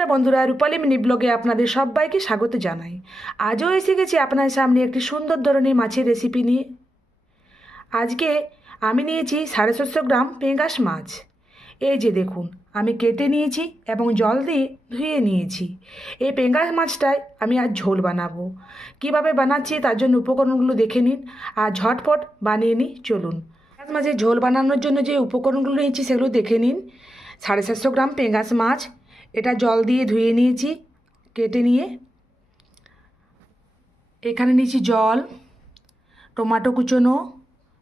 নমস্কার বন্ধুরা, রূপালী মিনি ব্লগে আপনাদের সবাইকে স্বাগত জানাই। আজও এসে গেছি আপনার সামনে একটি সুন্দর ধরনের মাছের রেসিপি নিয়ে। আজকে আমি নিয়েছি 750 গ্রাম পেঙ্গাস মাছ। এই যে দেখুন, আমি কেটে নিয়েছি এবং জল দিয়ে ধুয়ে নিয়েছি। এই পেঙ্গাস মাছটাই আমি আজ ঝোল বানাবো। কিভাবে বানাচ্ছি তার জন্য উপকরণগুলো দেখে নিন আর ঝটপট বানিয়ে নিই। চলুন, পেঙ্গাস মাছের ঝোল বানানোর জন্য যে উপকরণগুলো নিয়েছি সেগুলো দেখে নিন। 750 গ্রাম পেঙ্গাস মাছ, এটা জল দিয়ে ধুয়ে নিয়েছি কেটে নিয়ে। এখানে নিয়েছি জল, টমেটো কুচোনো,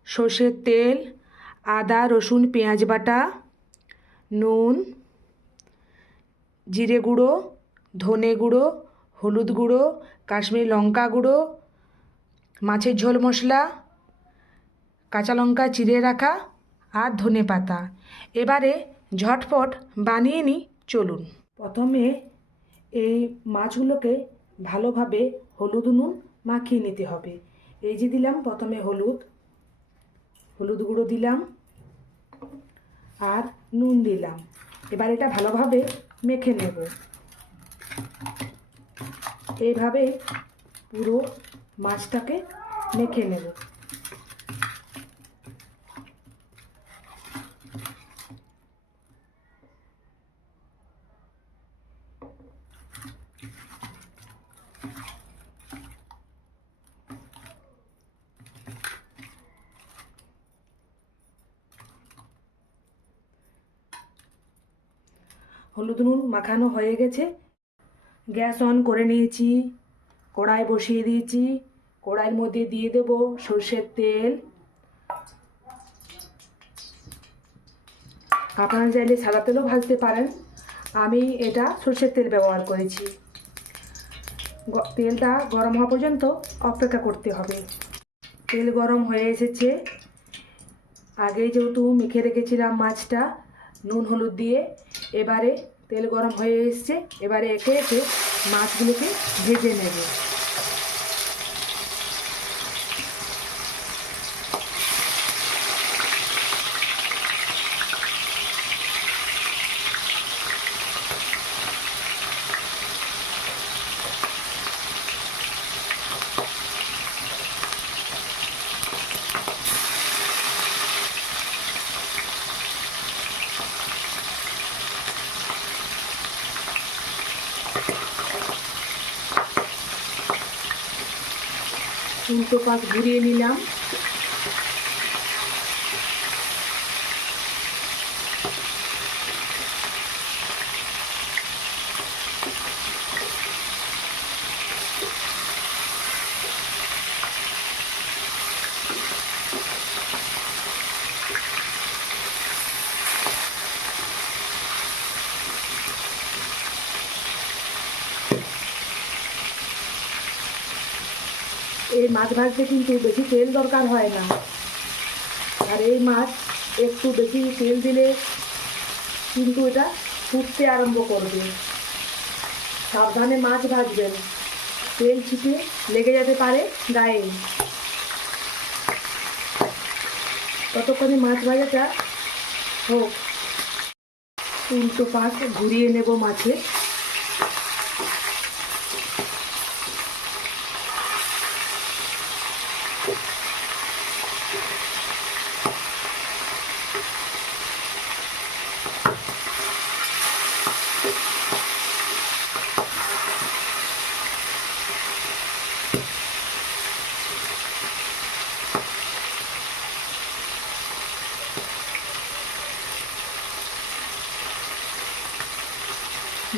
সর্ষের তেল, আদা রসুন পেঁয়াজ বাটা, নুন, জিরে গুঁড়ো, ধনে গুঁড়ো, হলুদ গুঁড়ো, কাশ্মীরি লঙ্কা গুঁড়ো, মাছের ঝোল মশলা, কাঁচা লঙ্কা চিড়ে রাখা আর ধনে পাতা। এবারে ঝটপট বানিয়ে নিই, চলুন। প্রথমে এই মাছগুলোকে ভালোভাবে হলুদ নুন মাখিয়ে নিতে হবে। এই যে দিলাম প্রথমে হলুদ গুঁড়ো দিলাম আর নুন দিলাম। এবার এটা ভালোভাবে মেখে নেব। এইভাবে পুরো মাছটাকে মেখে নেব। হলুদ নুন মাখানো হয়ে গেছে। গ্যাস অন করে নিয়েছি, কড়াই বসিয়ে দিয়েছি। কড়াইয়ের মধ্যে দিয়ে দেব সর্ষের তেল। আপনারা চাইলে সাদা তেলও ভাজতে পারেন, আমি এটা সর্ষের তেল ব্যবহার করেছি। তেলটা গরম হওয়া পর্যন্ত অপেক্ষা করতে হবে। তেল গরম হয়ে এসেছে। আগেই যেহেতু মেখে রেখেছিলাম মাছটা নুন হলুদ দিয়ে, এবারে তেল গরম হয়ে এসছে। এবারে একে একে মাছগুলোকে ভেজে নেব। উল্টো পাশ ঘুরিয়ে নিলাম। এই মাছ ভাজতে কিন্তু বেশি তেল দরকার হয় না, আর এই মাছ একটু বেশি তেল দিলে কিন্তু এটা ফুটতে আরম্ভ করবে। সাবধানে মাছ ভাজবেন, তেল ছিটে লেগে যেতে পারে গায়ে। ততক্ষণে মাছ ভাজাটা হোক। উল্টো পাশ ঘুরিয়ে নেব মাছে।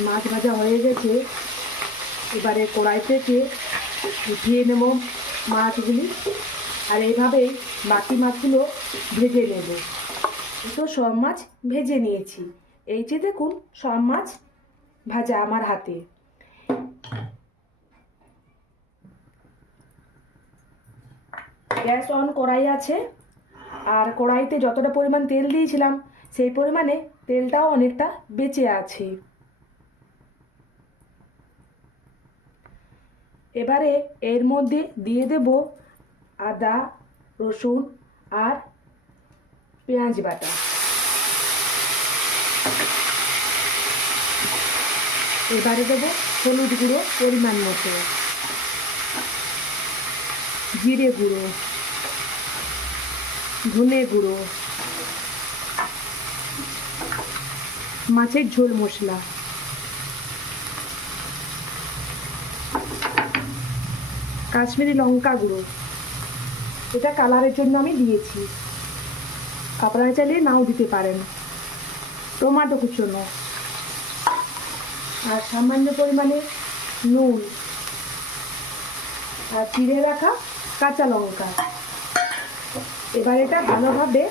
মাছ ভাজা হয়ে গেছে। এবারে কড়াই থেকে উঠিয়ে নেব মাছগুলি, আর এইভাবেই বাকি মাছগুলো ভেজে নেব। তো সব মাছ ভেজে নিয়েছি। এই যে দেখুন, সব মাছ ভাজা আমার হাতে। গ্যাস অন কড়াই আছে, আর কড়াইতে যতটা পরিমাণ তেল দিয়েছিলাম সেই পরিমাণে তেলটাও অনেকটা বেঁচে আছে। এবারে এর মধ্যে দিয়ে দেব আদা রসুন আর পেঁয়াজ বাটা। এবারে দেবো হলুদ গুঁড়ো পরিমাণ মতো, জিরে গুঁড়ো, ধনে গুঁড়ো, মাছের ঝোল মশলা, কাশ্মীরি লঙ্কা গুঁড়ো, এটা কালারের জন্য আমি দিয়েছি, আপনারা চাইলে নাও দিতে পারেন, টমেটো কুচনো, আর সামান্য পরিমাণে নুন, আর চিড়ে রাখা কাঁচা লঙ্কা। এবার এটা ভালোভাবে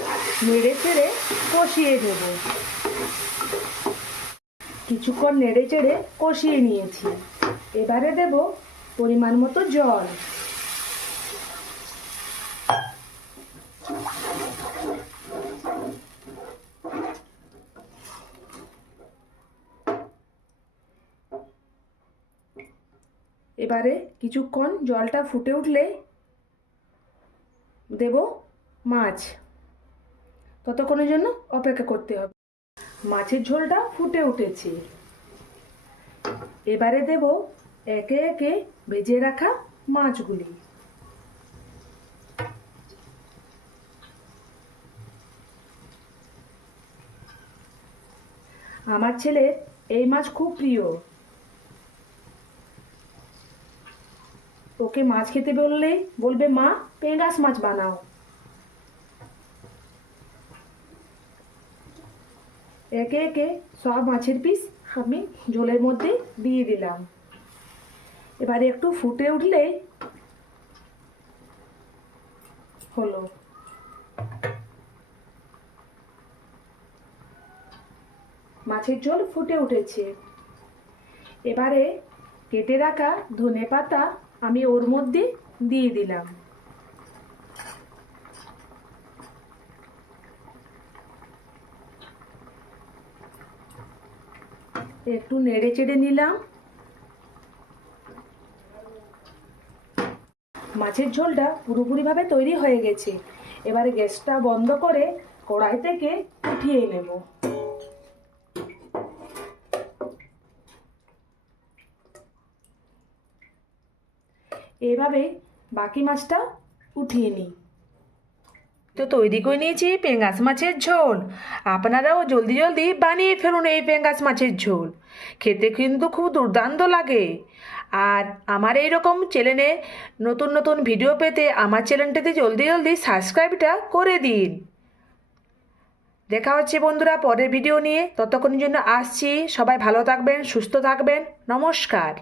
নেড়ে চেড়ে কষিয়ে দেব। কিছুক্ষণ নেড়ে চেড়ে কষিয়ে নিয়েছি, এবারে দেব পরিমাণ মতো জল। এবারে কিছুক্ষণ জলটা ফুটে উঠলে দেব মাছ, ততক্ষণের জন্য অপেক্ষা করতে হবে। মাছের ঝোলটা ফুটে উঠেছে, এবারে দেব একে একে ভেজে রাখা মাছগুলি। আমার ছেলের এই মাছ খুব প্রিয়, ওকে মাছ খেতে বললেই বলবে মা পেঙ্গাস মাছ বানাও। একে একে সব মাছের পিস আমি ঝোলের মধ্যে দিয়ে দিলাম। এবারে একটু ফুটে উঠলে হলো। মাছের ঝোল ফুটে উঠেছে, এবারে কেটে রাখা ধনেপাতা আমি ওর মধ্যে দিয়ে দিলাম। একটু নেড়ে চেড়ে নিলাম। মাছের ঝোলটা পুরোপুরিভাবে তৈরি হয়ে গেছে, এবারে গ্যাসটা বন্ধ করে কড়াই থেকে উঠিয়ে নেব। এভাবে বাকি মাছটা উঠিয়ে নিই। তো তৈরি করে নিয়েছি পেঙ্গাস মাছের ঝোল। আপনারাও জলদি জলদি বানিয়ে ফেলুন এই পেঙ্গাস মাছের ঝোল, খেতে কিন্তু খুব দুর্দান্ত লাগে। আর আমার এইরকম চ্যানেলে নতুন নতুন ভিডিও পেতে আমার চ্যানেলটাতে জলদি জলদি সাবস্ক্রাইবটা করে দিন। দেখা হচ্ছে বন্ধুরা পরের ভিডিও নিয়ে, ততক্ষণের জন্য আসছি। সবাই ভালো থাকবেন, সুস্থ থাকবেন, নমস্কার।